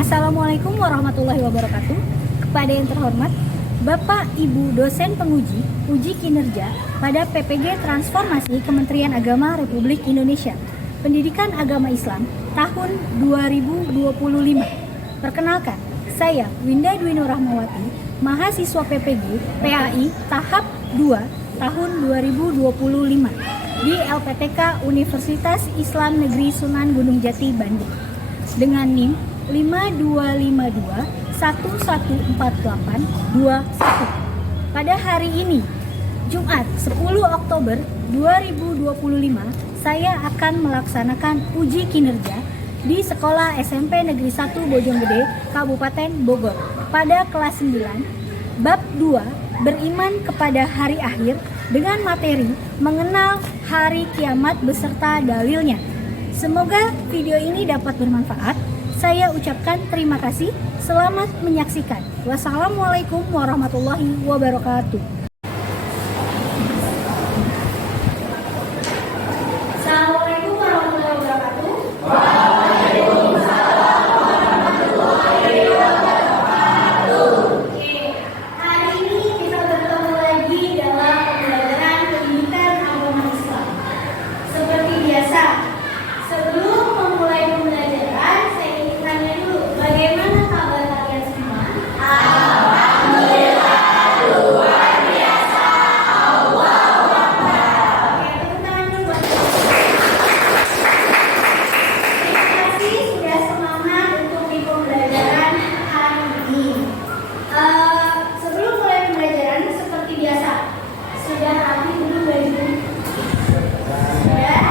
Assalamualaikum warahmatullahi wabarakatuh. Kepada yang terhormat Bapak Ibu dosen penguji uji kinerja pada PPG Transformasi Kementerian Agama Republik Indonesia, Pendidikan Agama Islam tahun 2025. Perkenalkan, saya Winda Dwi Nur Rahmawati, mahasiswa PPG PAI tahap 2 tahun 2025 di LPTK Universitas Islam Negeri Sunan Gunung Jati, Bandung, dengan NIM 5251114821. Pada hari ini, Jumat 10 Oktober 2025, saya akan melaksanakan uji kinerja di Sekolah SMP Negeri 1 Bojonggede, Kabupaten Bogor, pada kelas 9, Bab 2, Beriman kepada Hari Akhir, dengan materi mengenal Hari Kiamat beserta dalilnya. Semoga video ini dapat bermanfaat. Saya ucapkan terima kasih. Selamat menyaksikan. Wassalamualaikum warahmatullahi wabarakatuh. Assalamualaikum warahmatullahi wabarakatuh. Waalaikumsalam warahmatullahi wabarakatuh. Oke, hari ini kita bertemu lagi dalam pembelajaran pendidikan agama Islam. Seperti biasa, sebelum memulai pembelajaran, saya ingin tanya dulu, bagaimana kabar kalian semua? Alhamdulillah, luar biasa. Allahu Akbar. Oke, tepuk tangan dulu buat saya. Terima kasih sudah semangat untuk di pembelajaran hari ini. Sebelum mulai pembelajaran, seperti biasa, sudah rapi belum baju? Sudah?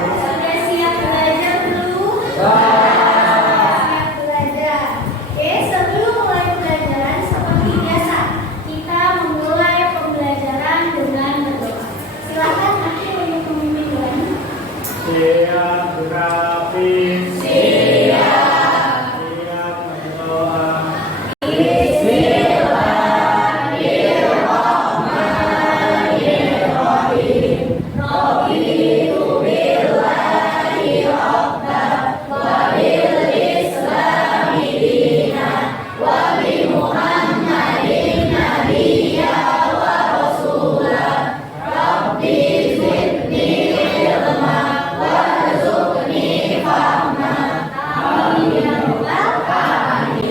Sudah siap belajar belum? Siap belajar. Oke, sebelum mulai pembelajaran, seperti biasa, kita memulai pembelajaran dengan berdoa. Silakan Akhil untuk memimpin doanya. Siap grafis, siap berdoa.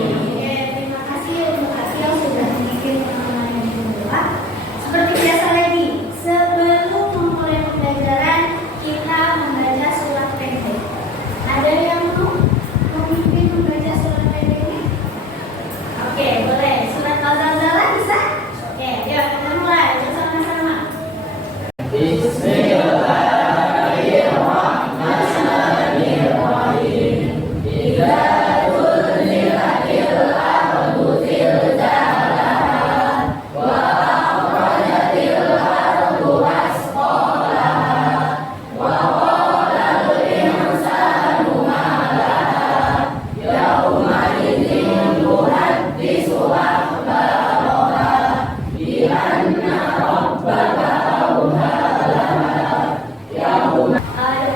Oke, terima kasih untuk Akhil sudah membikin perkenalan yang berdoa. Seperti biasa lagi, sebelum memulai pembelajaran, kita membaca surat pendek. Ada yang mau memimpin membaca surat pendeknya? Oke, boleh. Surat Al-Zalzalah bisa? Oke, yuk kita mulai bersama-sama.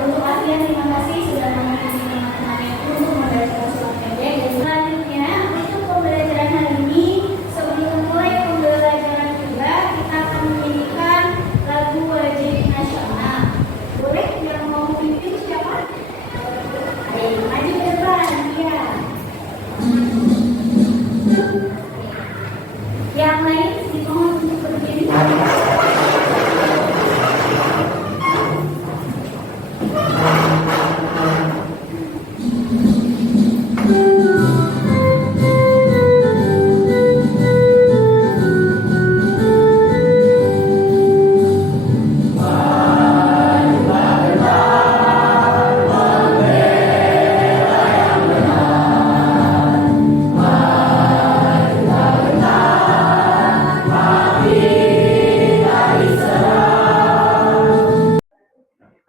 Untuk kalian, terima kasih sudah mengikuti teman-temannya untuk membaca surat pendek. Dan selanjutnya, untuk pembelajaran hari ini, sebelum mulai pembelajaran juga, kita akan menyanyikan lagu wajib nasional. Boleh yang mau memimpin siapa? Ayo, maju ke depan, ya. Yang lain dimohon untuk berdiri.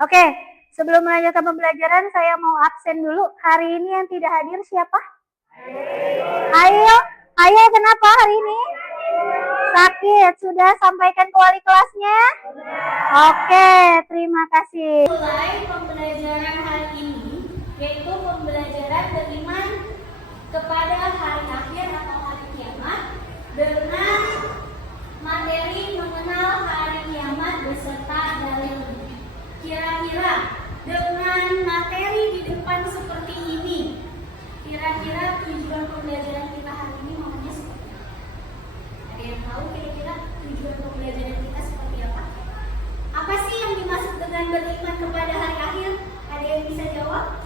Oke, sebelum melanjutkan pembelajaran, saya mau absen dulu. Hari ini yang tidak hadir siapa? Ayo, kenapa hari ini? Sakit, sudah sampaikan ke wali kelasnya? Oke, terima kasih. Mulai pembelajaran hari ini, yaitu pembelajaran beriman kepada hari akhir atau hari kiamat dengan materi mengenal hari kiamat beserta dalilnya. Kira-kira dengan materi di depan seperti ini, kira-kira tujuan pembelajaran kita hari ini maunya seperti apa? Ada yang tahu kira-kira tujuan pembelajaran kita seperti apa? Apa sih yang dimaksud dengan beriman kepada hari akhir? Ada yang bisa jawab?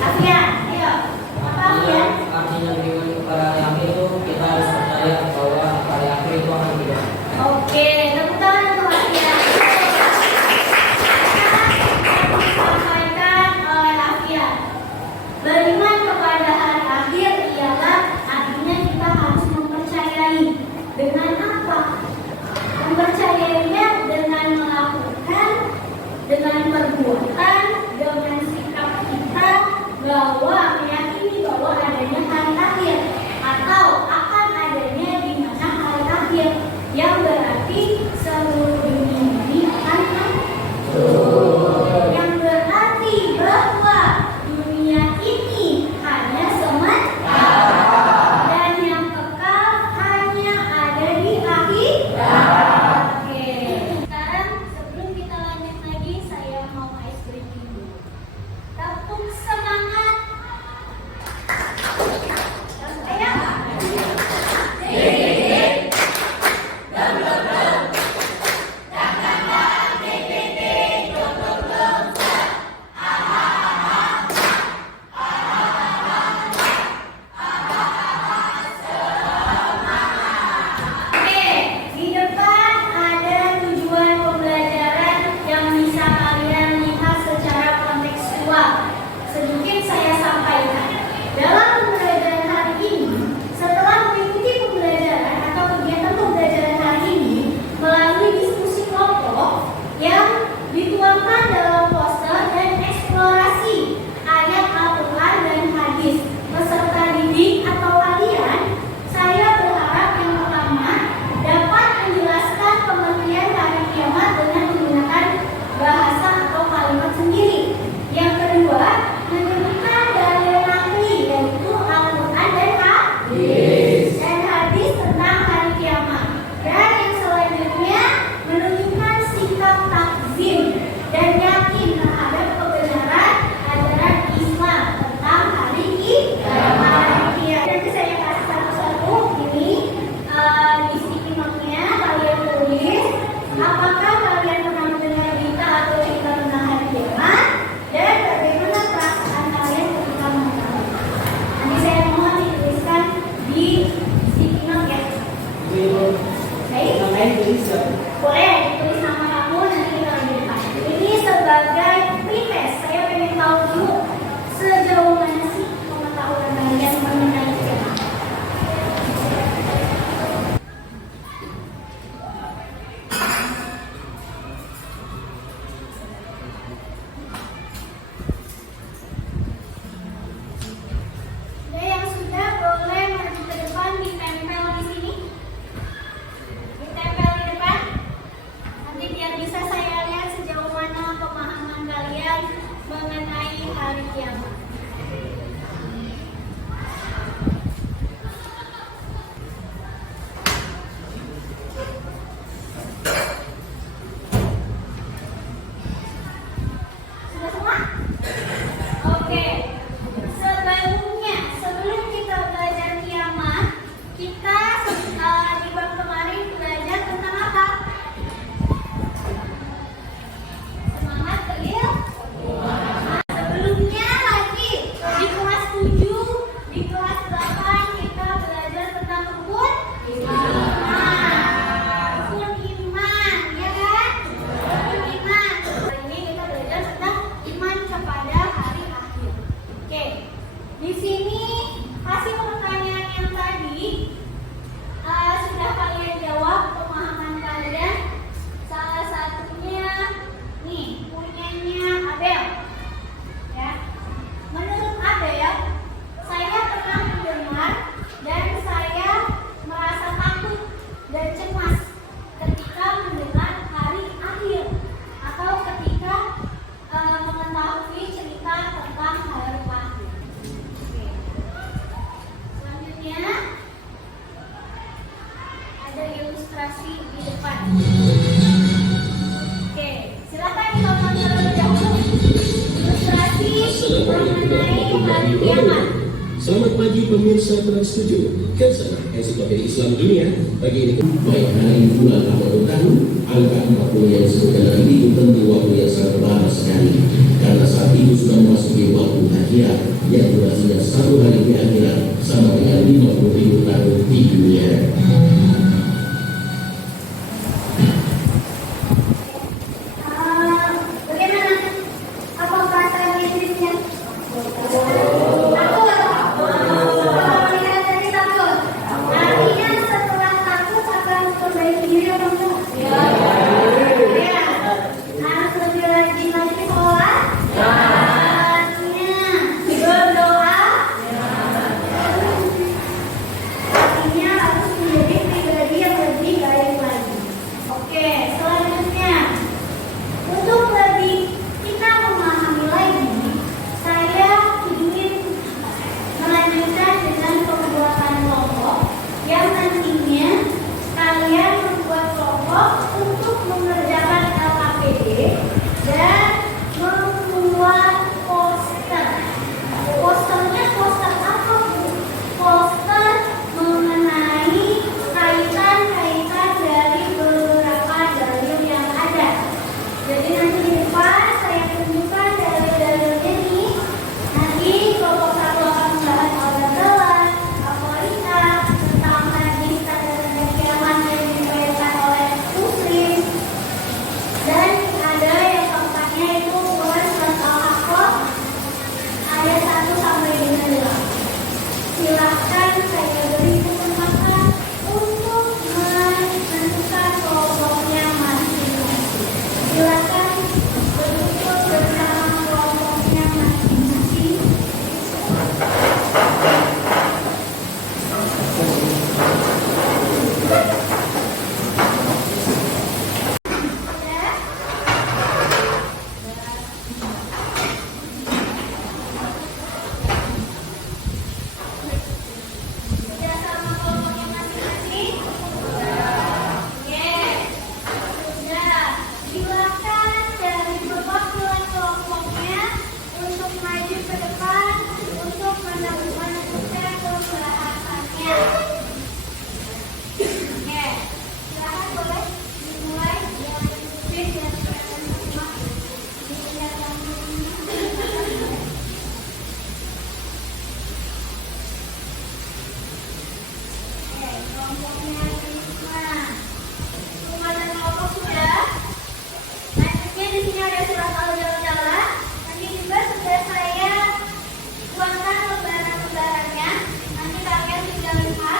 Afian, ayo. Apa Afian? Artinya beriman kepada hari akhir itu kita harus percaya bahwa hari akhir itu akan tiba. Oke, tepuk tangan untuk Afian. Disampaikan oleh Afian. Beriman kepada hari akhir ialah artinya kita harus mempercayai. Dengan apa? Mempercayainya dengan melakukan, dengan perbuatan, dengan sikap kita bahwa meyakini bahwa adanya hari akhir atau akan adanya di mana hari akhir, yang berarti seluruh dunia ini akan hancur. Yang berarti bahwa dunia ini hanya sementara dan yang kekal hanya ada di akhirat. Oke. Sekarang sebelum kita lanjut lagi, saya mau ice breaking dulu. Tepuk semangat. Oke, di depan ada tujuan pembelajaran yang bisa kalian lihat secara kontekstual. Sedikit saya sampaikan. Dalam pembelajaran hari ini, setelah mengikuti pembelajaran atau kegiatan pembelajaran hari ini melalui diskusi kelompok yang dituangkan dalam poster dan eksplorasi ayat Al-Quran dan hadis peserta didik atau kalian, saya berharap yang pertama dapat menjelaskan pengertian hari kiamat dengan menggunakan bahasa atau kalimat sendiri. Yang kedua, menyebutkan dalil nakli yaitu Al-Quran dan hadis tentang hari kiamat. Dan yang selanjutnya menunjukkan sikap takzim dan yakin terhadap kebenaran ajaran Islam tentang hari kiamat. Nanti saya kasih satu-satu ini di sticky note-nya kalian tulis apakah kalian pernah mendengar berita atau cerita tentang hari kiamat dan bagaimana perasaan kalian ketika mengetahui. Nanti saya mohon dituliskan di sticky note ya. Baik? Boleh ditulis nama kamu nanti kita lanjut depan. Ini sebagai pretest, saya pengen tahu dulu sejauh mana sih pengetahuan kalian mengenai kiamat. Ada yang sudah boleh maju ke depan, ditempel di sini. Ditempel di depan. Nanti biar bisa saya lihat sejauh mana pemahaman kalian mengenai hari kiamat. Sudah semua? Oke. Sebelum kita belajar kiamat, kita di bab kemarin belajar tentang apa? Semangat kecil. Sebelumnya lagi tahun dari Ramadan. Selamat pagi pemirsa Trans 7. Kesana Ensiklopedia Islam Dunia pagi ini. Baik, hari bulan Ramadan tahun angka 40 yang disebutkan hari itu tentu waktu yang sangat lama sekali, karena saat itu sudah memasuki waktu akhirat yang durasinya 1 hari di akhirat sama dengan 50.000 tahun di dunia. Bagaimana? Apa bahasa Inggrisnya? Artinya setelah takut akan memperbaiki diri orang tua. Ya. Harus lebih rajin lagi sekolah. Artinya berdoa. Artinya harus menjadi pribadi yang lebih baik lagi. Oke, selanjutnya untuk lebih kita memahami lagi, saya ingin melanjutkan dengan pembuatan kelompok yang nantinya kalian membuat kelompok untuk mengerjakan LKPD dan membuat poster. Posternya poster apa, Bu? Poster mengenai kaitan-kaitan dari beberapa dalil yang ada. Jadi nanti di depan saya tunjukkan dalil-dalilnya nih. Nanti kelompok 1 akan membahas al-Ghazali, Al-Qorita, tentang hadis tanda-tanda kiamat yang diriwayatkan oleh Muslim. Dan ada yang keempatnya itu Quran surat Al-Ahqaf ayat 1 sampai dengan 2. Silakan saya beri kesempatan untuk menentukan kelompoknya masing-masing. Silakan berduduk bersama kelompoknya masing-masing. Sudah sama kelompoknya masing-masing? Yes. Sudah. Silakan dari perwakilan kelompoknya untuk maju ke depan untuk menentukan pembahasannya. Oke, silakan boleh dimulai yang Chris dan semua. Oke, kelompoknya Risma. Pembuatan kelompok sudah. Selanjutnya di sini ada surat Al-Ghazali. Nanti juga sudah saya buatkan lembaran-lembarannya. Nanti kalian tinggal lihat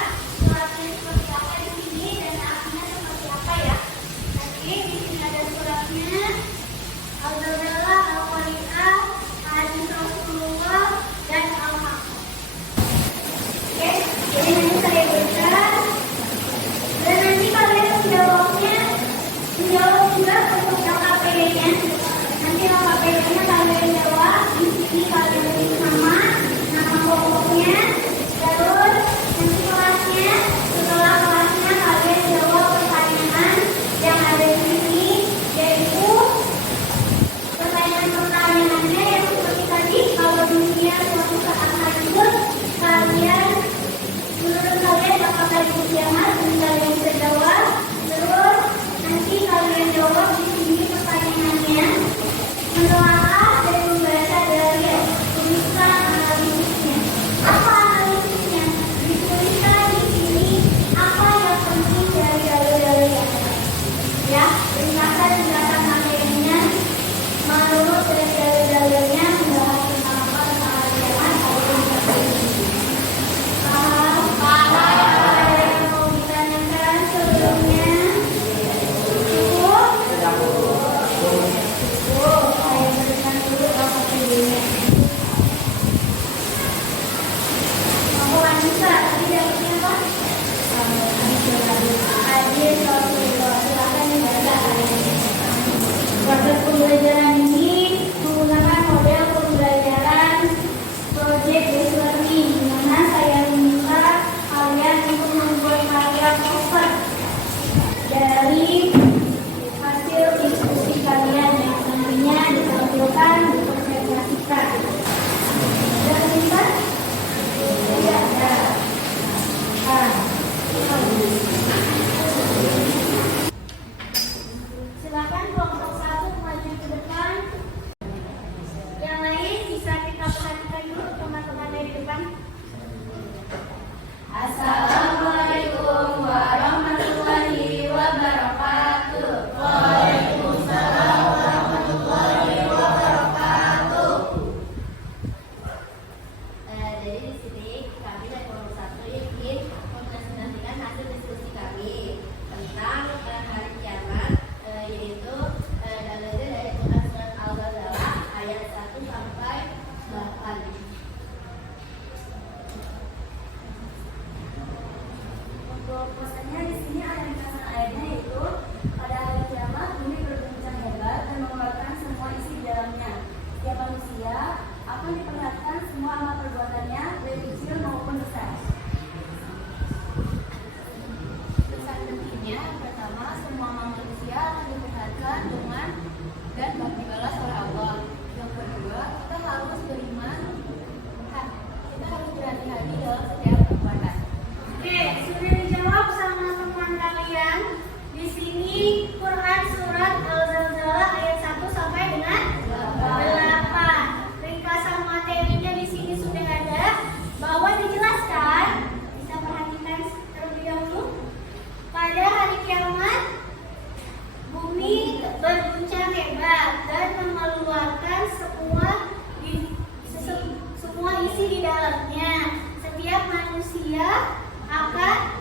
berisi di dalamnya. Setiap manusia akan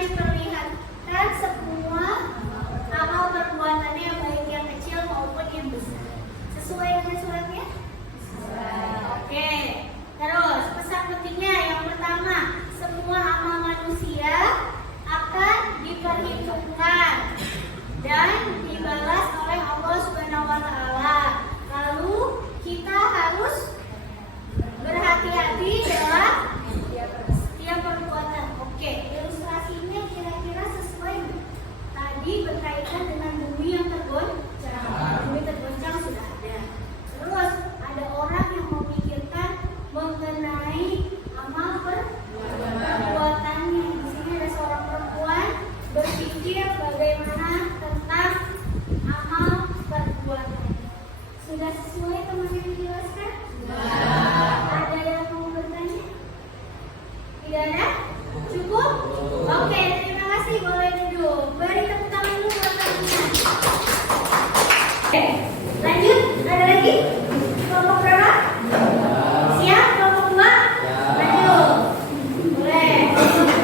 diperlihatkan semua amal perbuatannya, baik yang kecil maupun yang besar. Sesuai dengan suratnya? Oke. Terus pesan pentingnya yang pertama, semua amal manusia akan diperhitungkan dan dibalas oleh Allah Subhanahu wa taala. Lalu kita harus berhati-hati dalam setiap perbuatan. Oke, ilustrasinya kira-kira sesuai nggak? Tadi berkaitan dengan bumi yang tergoncang. Bumi tergoncang sudah ada. Terus ada orang yang memikirkan mengenai amal perbuatannya. Di sini ada seorang perempuan berpikir bagaimana tentang amal perbuatannya. Sudah sesuai teman yang dijelaskan? Ada yang mau bertanya? Tidak ada? Cukup? Oke, terima kasih. Boleh duduk. Beri tepuk tangan dulu buat teman-teman. Oke, lanjut. Ada lagi? Kelompok berapa? Siap? Kelompok 2? Lanjut. Boleh. Kelompok 2.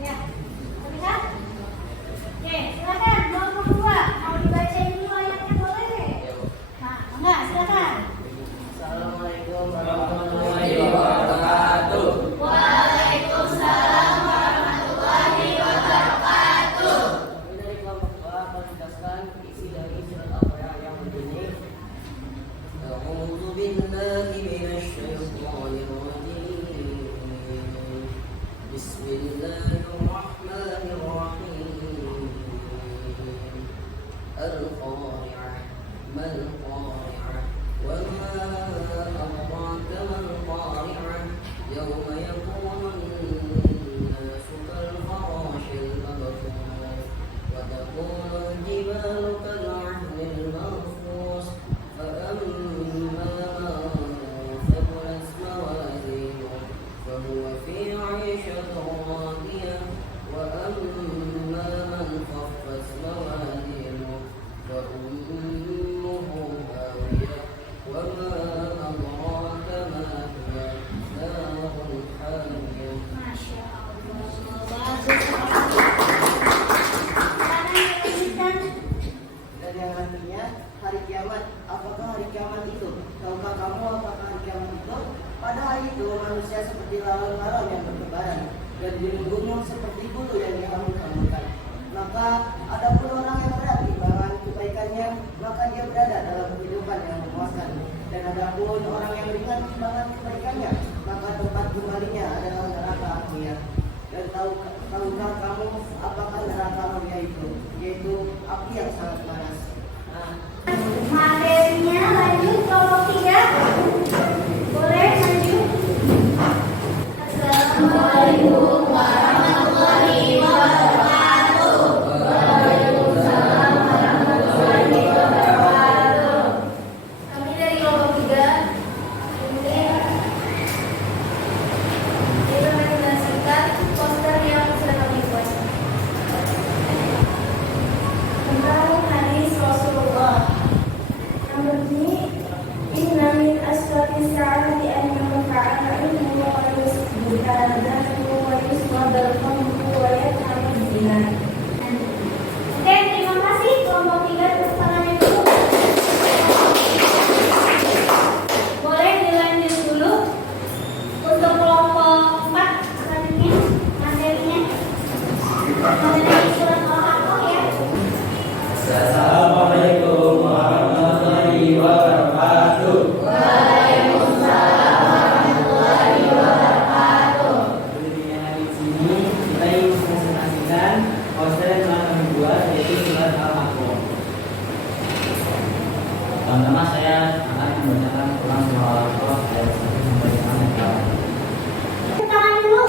Ya, terlihat? Oke, silakan. Kelompok 2. Mau dibacain dulu ayatnya, boleh? Nah, enggak, silakan. Assalamualaikum warahmatullahi wabarakatuh. Waalaikumsalam warahmatullahi wabarakatuh. Kami dari kelompok A akan menjelaskan isi dari surat Al-Baqarah yang berbunyi A'udzu billahi minasy syaithanir rajim. Bismillahirrahmanirrahim. Al-Qari'ah mal Qari'ah wa ma adraka mal Qari'ah yawma yakunu an-nasu kal-farashil mabthus wa takunu al-jibalu kal-'ahni al-manfus fa amma man thaqulat mawazinuhu fa huwa fi 'ishatin radiyah wa amma man khaffat mawazinuhu fa ummuhu hawiyah wa ma adraka ma hiya narun hamiyah. Masya Allah. Sekarang dilanjutkan. Dan yang artinya hari kiamat. Apakah hari kiamat itu? Tahukah kamu apakah hari kiamat itu? Pada hari itu manusia seperti lalang-lalang yang bertebaran dan gunung-gunung seperti bulu yang dihambur-hamburkan. Maka ada pun orang yang berat timbangan kebaikannya, maka dia berada dalam kehidupan yang memuaskan. Dan ada pun orang yang ringan timbangan kebaikannya, maka tempat kembalinya adalah neraka Akhir. Dan tahukah kamu apakah neraka Akhir itu? Yaitu api yang sangat panas. Nah, Materinya lanjut kelompok 3. Boleh lanjut. Assalamualaikum warahmatullahi wabarakatuh. Waalaikumsalam warahmatullahi wabarakatuh. Kami dari kelompok 3 ini dipresentasikan poster yang sudah kami buat tentang hadis Rasulullah yang berbunyi inna min aswatis sa'ati an yunfa'ana ilmu wa yusbihadatu wa yuswadal khamru wa yathamu zina. Oke, terima kasih kelompok 3 tepuk tangannya dulu. Boleh dilanjut dulu untuk kelompok 4 selanjutnya materinya materi surat Al-Baqarah ya. Assalamualaikum warahmatullahi wabarakatuh. Waalaikumsalam warahmatullahi wabarakatuh. Di sini kita ingin mempresentasikan poster yang telah kami buat, yaitu surat Al-Baqarah. Pertama saya akan membacakan ulang surah Al-Baqarah ayat 1 sampai 6. Tangan dulu.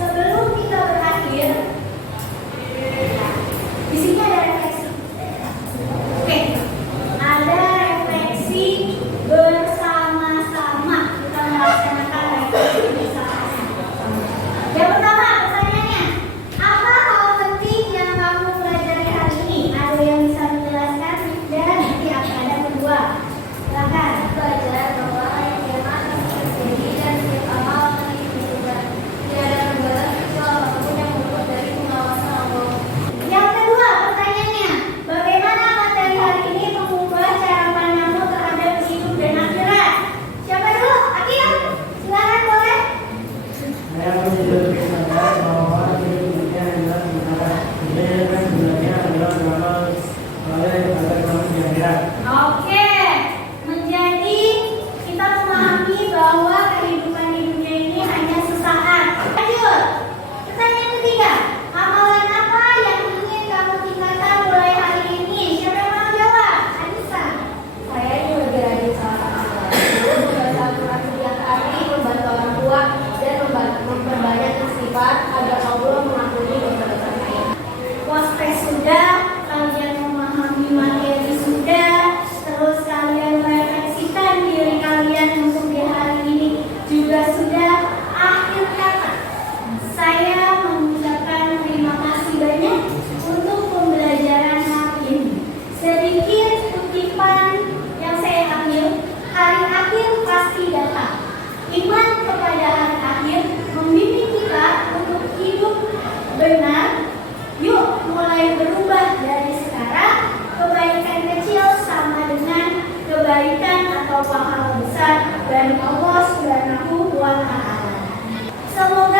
Sebelum kita berakhir, di sini ada refleksi. Oke, ada refleksi bersama-sama. Kita melaksanakan refleksi bersama-sama. Yang pertama pertanyaannya, apa hal penting yang kamu mulai berubah dari sekarang. Kebaikan kecil sama dengan kebaikan atau pahala besar dari Allah Subhanahu wa Ta'ala. Semoga